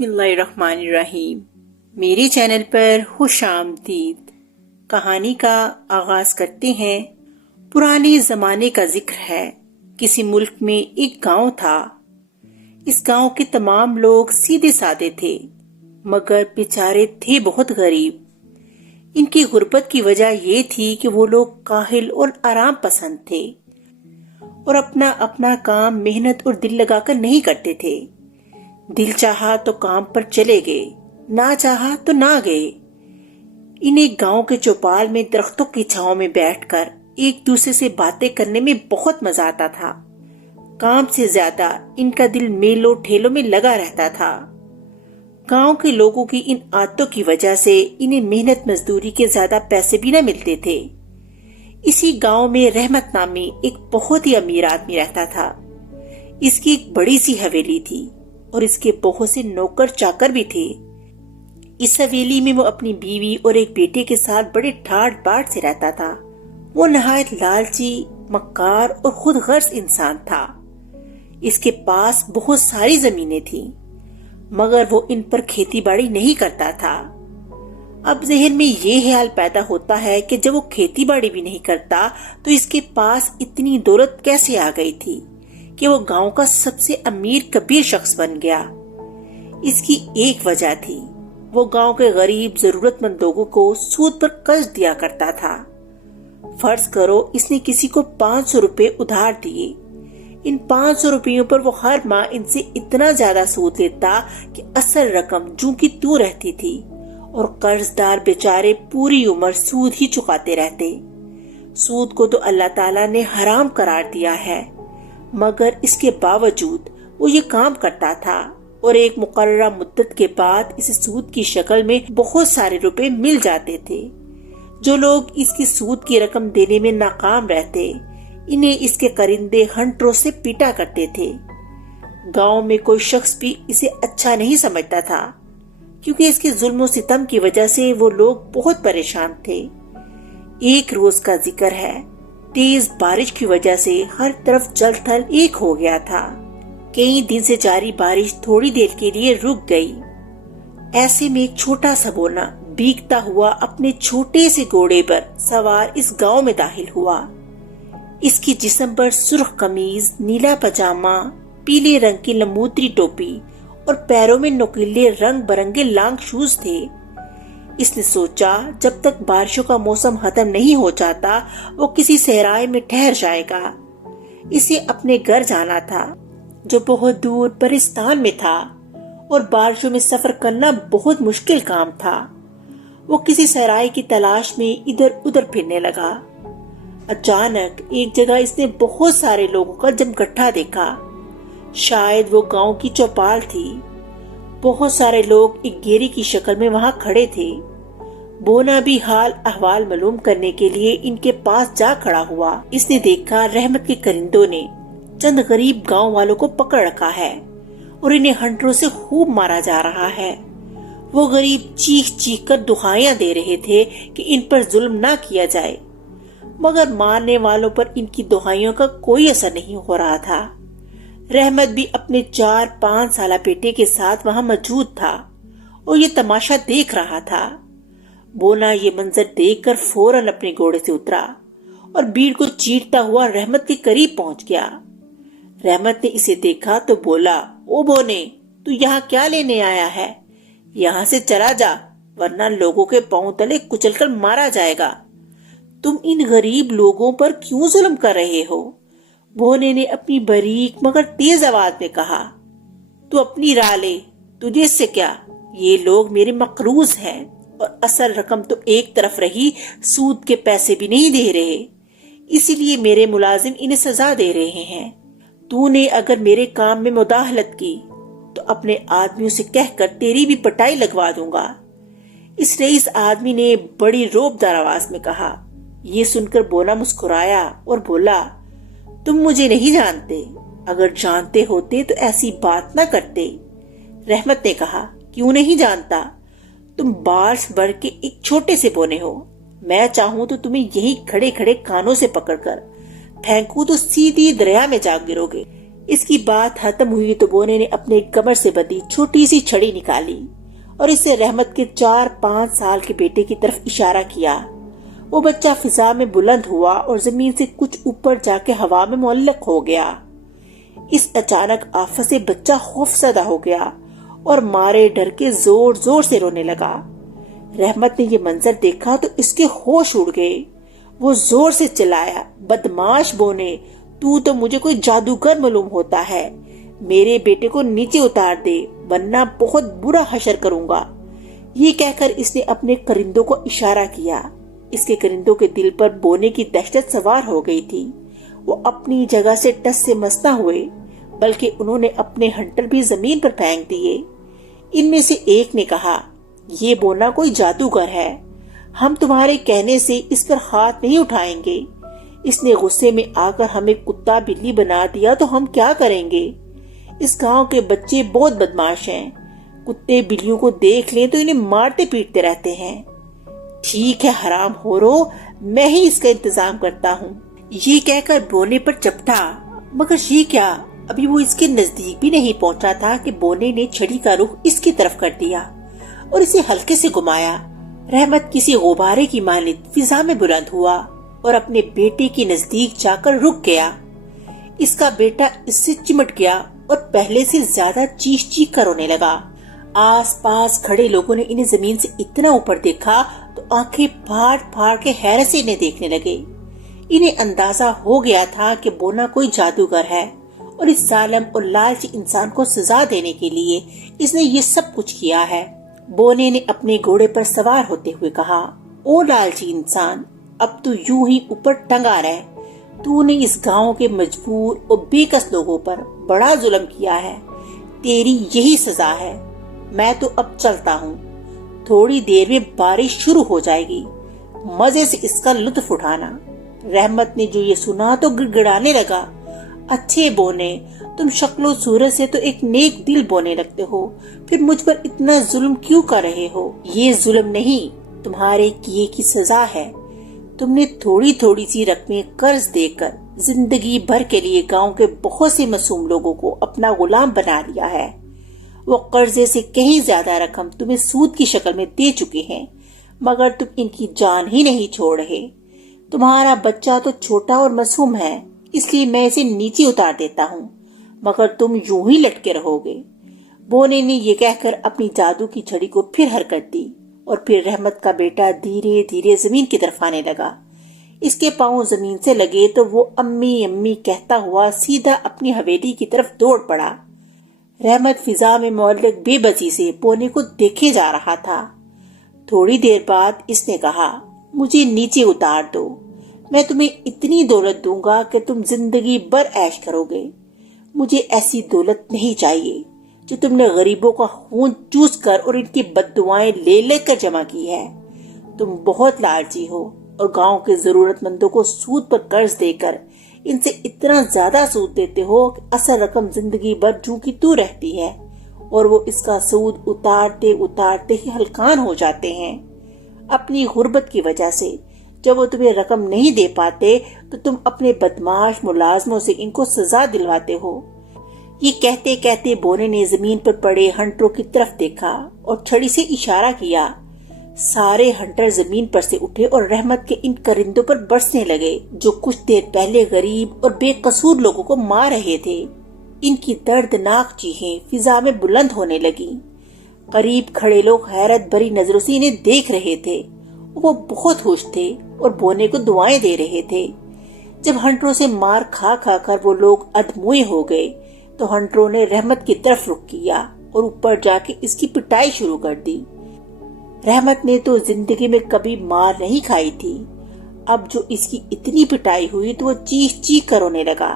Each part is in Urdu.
بسم اللہ الرحمن الرحیم۔ میرے چینل پر خوش آمدید۔ کہانی کا آغاز کرتے ہیں۔ پرانے زمانے کا ذکر ہے۔ کسی ملک میں ایک گاؤں تھا۔ اس گاؤں کے تمام لوگ سیدھے سادے تھے، مگر بیچارے تھے بہت غریب۔ ان کی غربت کی وجہ یہ تھی کہ وہ لوگ کاہل اور آرام پسند تھے اور اپنا کام محنت اور دل لگا کر نہیں کرتے تھے۔ دل چاہا تو کام پر چلے گئے، نہ چاہا تو نہ گئے۔ انہیں گاؤں کے چوپال میں درختوں کی چھاؤں میں بیٹھ کر ایک دوسرے سے باتیں کرنے میں بہت مزہ آتا تھا۔ کام سے زیادہ ان کا دل میلوں ٹھیلوں میں لگا رہتا تھا۔ گاؤں کے لوگوں کی ان عادتوں کی وجہ سے انہیں محنت مزدوری کے زیادہ پیسے بھی نہ ملتے تھے۔ اسی گاؤں میں رحمت نامی ایک بہت ہی امیر آدمی رہتا تھا۔ اس کی ایک بڑی سی حویلی تھی اور اس کے بہت سے نوکر چاکر بھی تھے۔ اس حویلی میں وہ اپنی بیوی اور ایک بیٹے کے ساتھ بڑے ٹھاٹ باٹ سے رہتا تھا۔ وہ نہایت لالچی، مکار اور خود غرض انسان تھا۔ اس کے پاس بہت ساری زمینیں تھیں، مگر وہ ان پر کھیتی باڑی نہیں کرتا تھا۔ اب ذہن میں یہ خیال پیدا ہوتا ہے کہ جب وہ کھیتی باڑی بھی نہیں کرتا تو اس کے پاس اتنی دولت کیسے آ گئی تھی کہ وہ گاؤں کا سب سے امیر کبیر شخص بن گیا۔ اس کی ایک وجہ تھی، وہ گاؤں کے غریب ضرورت مند لوگوں کو سود پر قرض دیا کرتا تھا۔ فرض کرو اس نے کسی کو 500 روپے ادھار دیے۔ ان 500 روپیوں پر وہ ہر ماہ ان سے اتنا زیادہ سود لیتا کہ اصل رقم جوں کی توں رہتی تھی اور قرض دار بیچارے پوری عمر سود ہی چکاتے رہتے۔ سود کو تو اللہ تعالیٰ نے حرام قرار دیا ہے، مگر اس کے باوجود وہ یہ کام کرتا تھا اور ایک مقررہ مدت کے بعد اسے سود کی شکل میں بہت سارے روپے مل جاتے تھے۔ جو لوگ اس کی سود کی رقم دینے میں ناکام رہتے، انہیں اس کے کرندے ہنٹروں سے پیٹا کرتے تھے۔ گاؤں میں کوئی شخص بھی اسے اچھا نہیں سمجھتا تھا، کیونکہ اس کے ظلم و ستم کی وجہ سے وہ لوگ بہت پریشان تھے۔ ایک روز کا ذکر ہے، تیز بارش کی وجہ سے ہر طرف جل تھل ایک ہو گیا تھا۔ کئی دن سے جاری بارش تھوڑی دیر کے لیے رک گئی۔ ایسے میں ایک چھوٹا سا بونا بھیگتا ہوا اپنے چھوٹے سے گھوڑے پر سوار اس گاؤں میں داخل ہوا۔ اس کی جسم پر سرخ قمیض، نیلا پاجامہ، پیلے رنگ کی لمبوتری ٹوپی اور پیروں میں نوکیلے رنگ برنگے لانگ شوز تھے۔ اس نے سوچا جب تک بارشوں کا موسم ختم نہیں ہو جاتا وہ کسی صحرائے میں ٹھہر جائے گا۔ اسے اپنے گھر جانا تھا جو بہت دور پرستان میں تھا اور بارشوں میں سفر کرنا بہت مشکل کام تھا۔ وہ کسی صحرائے کی تلاش میں ادھر ادھر پھرنے لگا۔ اچانک ایک جگہ اس نے بہت سارے لوگوں کا جمگٹھا دیکھا۔ شاید وہ گاؤں کی چوپال تھی۔ بہت سارے لوگ ایک گھیری کی شکل میں وہاں کھڑے تھے۔ بونا بھی حال احوال معلوم کرنے کے لیے ان کے پاس جا کھڑا ہوا۔ اس نے دیکھا رحمت کے کرندوں نے چند غریب گاؤں والوں کو پکڑ رکھا ہے اور انہیں ہنٹروں سے خوب مارا جا رہا ہے۔ وہ غریب چیخ چیخ کر دعائیاں دے رہے تھے کہ ان پر ظلم نہ کیا جائے، مگر مارنے والوں پر ان کی دعائیوں کا کوئی اثر نہیں ہو رہا تھا۔ رحمت بھی اپنے 4-5 سالہ بیٹے کے ساتھ وہاں موجود تھا اور یہ تماشا دیکھ رہا تھا۔ بونا یہ منظر دیکھ کر فوراً اپنے گھوڑے سے اترا اور بھیڑ کو چیرتا ہوا رحمت کے قریب پہنچ گیا۔ رحمت نے اسے دیکھا تو بولا، او بونے، تو یہاں کیا لینے آیا ہے؟ یہاں سے چلا جا، ورنہ لوگوں کے پاؤں تلے کچل کر مارا جائے گا۔ تم ان غریب لوگوں پر کیوں ظلم کر رہے ہو؟ بونے نے اپنی باریک مگر تیز آواز میں کہا۔ تو اپنی راہ لے، تجھے اس سے کیا؟ یہ لوگ میرے مقروض ہیں اور اصل رقم تو ایک طرف رہی، سود کے پیسے بھی نہیں دے رہے، اسی لیے میرے ملازم انہیں سزا دے رہے ہیں۔ تو نے اگر میرے کام میں مداخلت کی تو اپنے آدمیوں سے کہہ کر تیری بھی پٹائی لگوا دوں گا۔ اس رئیس آدمی نے بڑی روب دار آواز میں کہا۔ یہ سن کر بونا مسکرایا اور بولا، تم مجھے نہیں جانتے، اگر جانتے ہوتے تو ایسی بات نہ کرتے۔ رحمت نے کہا، کیوں نہیں جانتا؟ تم بارش بڑھ کے ایک چھوٹے سے بونے ہو۔ میں چاہوں تو تمہیں یہی کھڑے کھڑے کانوں سے پکڑ کر پھینکوں تو سیدھی دریا میں جا گرو گے۔ اس کی بات ختم ہوئی تو بونے نے اپنے کمر سے بندھی چھوٹی سی چھڑی نکالی اور اسے رحمت کے 4-5 سال کے بیٹے کی طرف اشارہ کیا۔ وہ بچہ فضا میں بلند ہوا اور زمین سے کچھ اوپر جا کے ہوا میں معلق ہو گیا۔ اس اچانک آفت سے بچہ خوف زدہ ہو گیا اور مارے ڈر کے زور زور سے رونے لگا۔ رحمت نے یہ منظر دیکھا تو اس کے ہوش اڑ گئے۔ وہ زور سے چلایا، بدماش بونے، تو مجھے کوئی جادوگر معلوم ہوتا ہے، میرے بیٹے کو نیچے اتار دے ورنہ بہت برا حشر کروں گا۔ یہ کہہ کر اس نے اپنے کرندوں کو اشارہ کیا۔ اس کے کرندوں کے دل پر بونے کی دہشت سوار ہو گئی تھی۔ وہ اپنی جگہ سے ٹس سے مس نہ ہوئے، بلکہ انہوں نے اپنے ہنٹر بھی زمین پر پھینک دیے۔ ان میں سے ایک نے کہا، یہ بونا کوئی جادوگر ہے، ہم تمہارے کہنے سے اس پر ہاتھ نہیں اٹھائیں گے۔ اس نے غصے میں آ کر ہمیں کتا بلی بنا دیا تو ہم کیا کریں گے؟ اس گاؤں کے بچے بہت بدماش ہیں، کتے بلیوں کو دیکھ لیں تو انہیں مارتے پیٹتے رہتے ہیں۔ ٹھیک ہے حرام ہورو، میں ہی اس کا انتظام کرتا ہوں۔ یہ کہہ کر بونے پر چپٹا، مگر یہ کیا، ابھی وہ اس کے نزدیک بھی نہیں پہنچا تھا کہ بونے نے چھڑی کا رخ اس کی طرف کر دیا اور اسے ہلکے سے گھمایا۔ رحمت کسی غبارے کی مانند فضا میں بلند ہوا اور اپنے بیٹے کے نزدیک جا کر رک گیا۔ اس کا بیٹا اس سے چمٹ گیا اور پہلے سے زیادہ چیخ چیخ کر رونے لگا۔ آس پاس کھڑے لوگوں نے انہیں زمین سے اتنا اوپر دیکھا تو آنکھیں پھاڑ پھاڑ کے حیرت سے انہیں دیکھنے لگے۔ انہیں اندازہ ہو گیا تھا کہ بونا کوئی جادوگر ہے اور اس ظالم اور لالچی انسان کو سزا دینے کے لیے اس نے یہ سب کچھ کیا ہے۔ بونے نے اپنے گھوڑے پر سوار ہوتے ہوئے کہا، او لالچی انسان، اب تو یوں ہی اوپر ٹنگا رہے، تو نے اس گاؤں کے مجبور اور بے کس لوگوں پر بڑا ظلم کیا ہے، تیری یہی سزا ہے۔ میں تو اب چلتا ہوں، تھوڑی دیر میں بارش شروع ہو جائے گی، مزے سے اس کا لطف اٹھانا۔ رحمت نے جو یہ سنا تو گڑگڑانے لگا، اچھے بونے، تم شکل و صورت سے تو ایک نیک دل بونے لگتے ہو، پھر مجھ پر اتنا ظلم کیوں کر رہے ہو؟ یہ ظلم نہیں، تمہارے کیے کی سزا ہے۔ تم نے تھوڑی تھوڑی سی رقمیں قرض دے کر زندگی بھر کے لیے گاؤں کے بہت سے معصوم لوگوں کو اپنا غلام بنا لیا ہے۔ وہ قرضے سے کہیں زیادہ رقم تمہیں سود کی شکل میں دے چکے ہیں، مگر تم ان کی جان ہی نہیں چھوڑ رہے۔ تمہارا بچہ تو چھوٹا اور معصوم ہے، اس لیے میں اسے نیچے اتار دیتا ہوں، مگر تم یوں ہی لٹکے رہو گے۔ بونے نے یہ کہہ کر اپنی جادو کی چھڑی کو پھر حرکت دی اور پھر رحمت کا بیٹا دھیرے دھیرے زمین کی طرف آنے لگا۔ اس کے پاؤں زمین سے لگے تو وہ امی امی کہتا ہوا سیدھا اپنی حویلی کی طرف دوڑ پڑا۔ رحمت فضا میں معلق بے بسی سے بونے کو دیکھے جا رہا تھا۔ تھوڑی دیر بعد اس نے کہا، مجھے نیچے اتار دو، میں تمہیں اتنی دولت دوں گا کہ تم زندگی بھر عیش کرو گے۔ مجھے ایسی دولت نہیں چاہیے جو تم نے غریبوں کا خون چوس کر اور ان کی بد دعائیں لے لے کر جمع کی ہے۔ تم بہت لالچی ہو اور گاؤں کے ضرورت مندوں کو سود پر قرض دے کر ان سے اتنا زیادہ سود دیتے ہو کہ اصل رقم زندگی بھر جو کی تو رہتی ہے اور وہ اس کا سود اتارتے اتارتے ہی ہلکان ہو جاتے ہیں۔ اپنی غربت کی وجہ سے جب وہ تمہیں رقم نہیں دے پاتے تو تم اپنے بدماش ملازموں سے ان کو سزا دلواتے ہو۔ یہ کہتے کہتے بونے نے زمین پر پڑے ہنٹروں کی طرف دیکھا اور چھڑی سے اشارہ کیا۔ سارے ہنٹر زمین پر سے اٹھے اور رحمت کے ان کرندوں پر برسنے لگے جو کچھ دیر پہلے غریب اور بے قصور لوگوں کو مار رہے تھے۔ ان کی دردناک چیخیں فضا میں بلند ہونے لگیں۔ قریب کھڑے لوگ حیرت بھری نظروں سے انہیں دیکھ رہے تھے۔ وہ بہت خوش تھے اور بونے کو دعائیں دے رہے تھے۔ جب ہنٹروں سے مار کھا کھا کر وہ لوگ ادموئے ہو گئے تو ہنٹروں نے رحمت کی طرف رخ کیا اور اوپر جا کے اس کی پٹائی شروع کر دی۔ رحمت نے تو زندگی میں کبھی مار نہیں کھائی تھی، اب جو اس کی اتنی پٹائی ہوئی تو وہ چیخ چیخ کر رونے لگا۔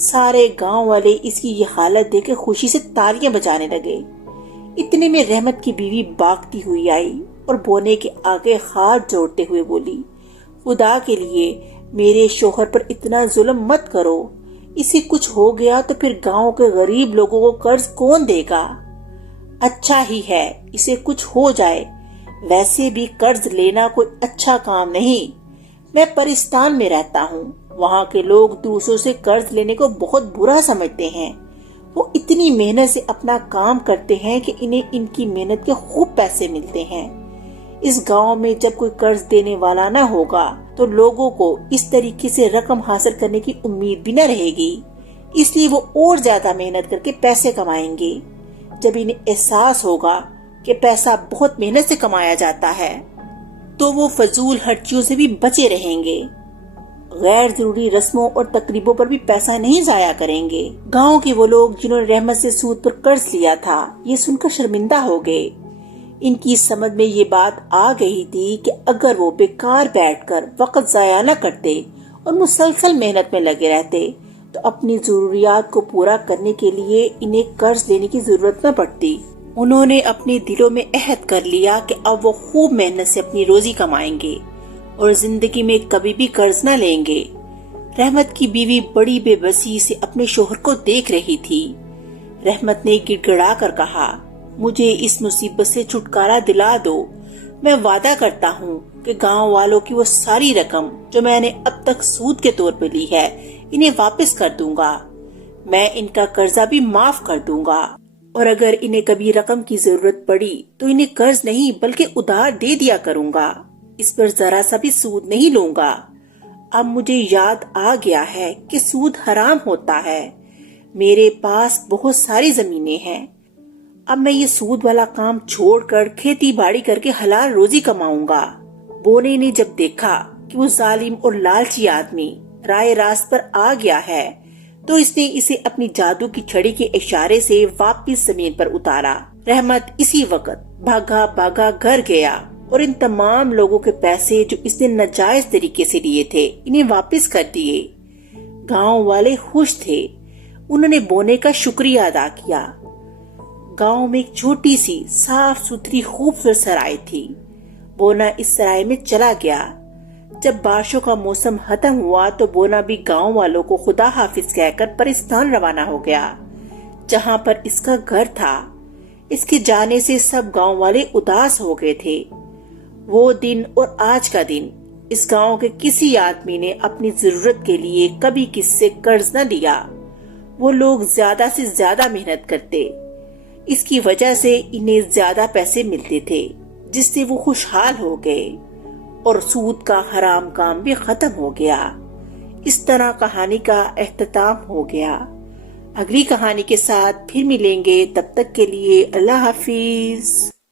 سارے گاؤں والے اس کی یہ حالت دیکھ کے خوشی سے تالیاں بجانے لگے۔ اتنے میں رحمت کی بیوی بھاگتی ہوئی آئی اور بونے کے آگے ہاتھ جوڑتے ہوئے بولی، خدا کے لیے میرے شوہر پر اتنا ظلم مت کرو، اسے کچھ ہو گیا تو پھر گاؤں کے غریب لوگوں کو قرض کون دے گا؟ اچھا ہی ہے اسے کچھ ہو جائے، ویسے بھی قرض لینا کوئی اچھا کام نہیں۔ میں پرستان میں رہتا ہوں وہاں کے لوگ دوسروں سے قرض لینے کو بہت برا سمجھتے ہیں۔ وہ اتنی محنت سے اپنا کام کرتے ہیں کہ انہیں ان کی محنت کے خوب پیسے ملتے ہیں۔ اس گاؤں میں جب کوئی قرض دینے والا نہ ہوگا تو لوگوں کو اس طریقے سے رقم حاصل کرنے کی امید بھی نہ رہے گی، اس لیے وہ اور زیادہ محنت کر کے پیسے کمائیں گے۔ جب انہیں احساس ہوگا کہ پیسہ بہت محنت سے کمایا جاتا ہے تو وہ فضول خرچیوں سے بھی بچے رہیں گے، غیر ضروری رسموں اور تقریبوں پر بھی پیسہ نہیں ضائع کریں گے۔ گاؤں کے وہ لوگ جنہوں نے رحمت سے سود پر قرض لیا تھا یہ سن کر شرمندہ ہو گئے۔ ان کی سمجھ میں یہ بات آ گئی تھی کہ اگر وہ بیکار بیٹھ کر وقت ضائع نہ کرتے اور مسلسل محنت میں لگے رہتے تو اپنی ضروریات کو پورا کرنے کے لیے انہیں قرض لینے کی ضرورت نہ پڑتی۔ انہوں نے اپنے دلوں میں عہد کر لیا کہ اب وہ خوب محنت سے اپنی روزی کمائیں گے اور زندگی میں کبھی بھی قرض نہ لیں گے۔ رحمت کی بیوی بڑی بے بسی سے اپنے شوہر کو دیکھ رہی تھی۔ رحمت نے گڑ گڑا کر کہا، مجھے اس مصیبت سے چھٹکارا دلا دو، میں وعدہ کرتا ہوں کہ گاؤں والوں کی وہ ساری رقم جو میں نے اب تک سود کے طور پہ لی ہے انہیں واپس کر دوں گا، میں ان کا قرضہ بھی معاف کر دوں گا، اور اگر انہیں کبھی رقم کی ضرورت پڑی تو انہیں قرض نہیں بلکہ ادھار دے دیا کروں گا، اس پر ذرا سا بھی سود نہیں لوں گا۔ اب مجھے یاد آ گیا ہے کہ سود حرام ہوتا ہے، میرے پاس بہت ساری زمینیں ہیں، اب میں یہ سود والا کام چھوڑ کر کھیتی باڑی کر کے حلال روزی کماؤں گا۔ بونے نے جب دیکھا کہ وہ ظالم اور لالچی آدمی رائے راست پر آ گیا ہے تو اس نے اسے اپنی جادو کی چھڑی کے اشارے سے واپس زمین پر اتارا۔ رحمت اسی وقت بھاگا بھاگا گھر گیا اور ان تمام لوگوں کے پیسے جو اس نے ناجائز طریقے سے لیے تھے انہیں واپس کر دیے۔ گاؤں والے خوش تھے، انہوں نے بونے کا شکریہ ادا کیا۔ گاؤں میں ایک چھوٹی سی صاف ستھری خوبصورت سرائے تھی۔ بونا اس سرائے میں چلا گیا۔ جب بارشوں کا موسم ختم ہوا تو بونا بھی گاؤں والوں کو خدا حافظ کہہ کر پرستان روانہ ہو گیا جہاں پر اس کا گھر تھا۔ اس کے جانے سے سب گاؤں والے اداس ہو گئے تھے۔ وہ دن اور آج کا دن اس گاؤں کے کسی آدمی نے اپنی ضرورت کے لیے کبھی کسی سے قرض نہ لیا۔ وہ لوگ زیادہ سے زیادہ محنت کرتے، اس کی وجہ سے انہیں زیادہ پیسے ملتے تھے جس سے وہ خوشحال ہو گئے اور سود کا حرام کام بھی ختم ہو گیا۔ اس طرح کہانی کا اختتام ہو گیا۔ اگلی کہانی کے ساتھ پھر ملیں گے، تب تک کے لیے اللہ حافظ۔